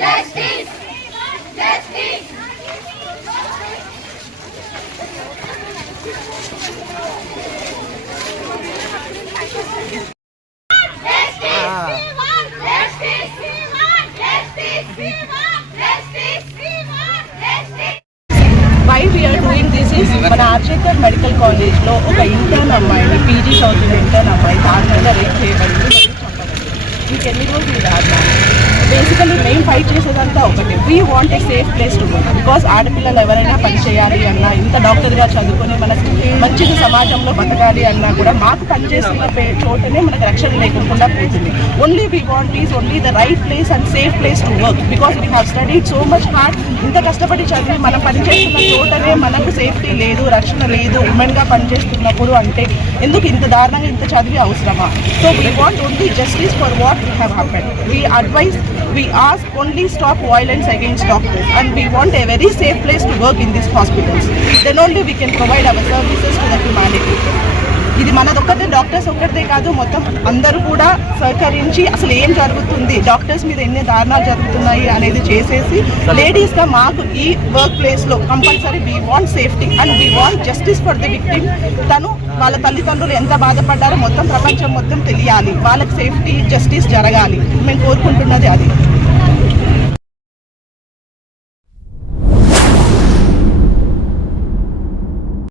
justice, justice. Why we are doing this is Banarchekar Medical College లో ఒక intern అమ్మాయిని PG చదువుతున్న intern అమ్మాయి దాని మీద రేపు చేయబడింది బేసికలీ మేము ఫైట్ చేసేదంతా ఒకటి. We want a safe place to work because ఆడపిల్లలు ఎవరైనా పని చేయాలి అన్నా ఇంత డాక్టర్గా చదువుకొని మనకి మంచిగా సమాజంలో బతకాలి అన్నా కూడా మాకు పనిచేస్తున్న చోటనే మనకు రక్షణ లేకుండా పోతుంది. Only we want is only the right place and safe place to work because we have study so much hard ఇంత కష్టపడి చదివి మనం పనిచేస్తున్న చోటనే మనకు సేఫ్టీ లేదు రక్షణ లేదు ఉమెన్గా పనిచేస్తున్నప్పుడు అంటే ఎందుకు ఇంత దారుణంగా ఇంత చదివి అవసరమా? So we want only justice for what we have happen we advise we ask only stop violence against doctors and we want a very safe place to work in these hospitals. Then only we can provide our services to the humanity. ఇది మనదొక్కటే doctors ఒక్కటే కాదు మొత్తం అందరూ కూడా సహకరించి అసలు ఏం జరుగుతుంది డాక్టర్స్ మీద ఎన్ని దారుణాలు జరుగుతున్నాయి అనేది చేసేసి లేడీస్గా మాకు ఈ వర్క్ ప్లేస్లో compulsory we want safety and we want justice for the victim తను వాళ్ళ తల్లిదండ్రులు ఎంత బాధపడ్డారో మొత్తం ప్రపంచం మొత్తం తెలియాలి. వాళ్ళకి సేఫ్టీ జస్టిస్ జరగాలి. మేము కోరుకుంటున్నది అది.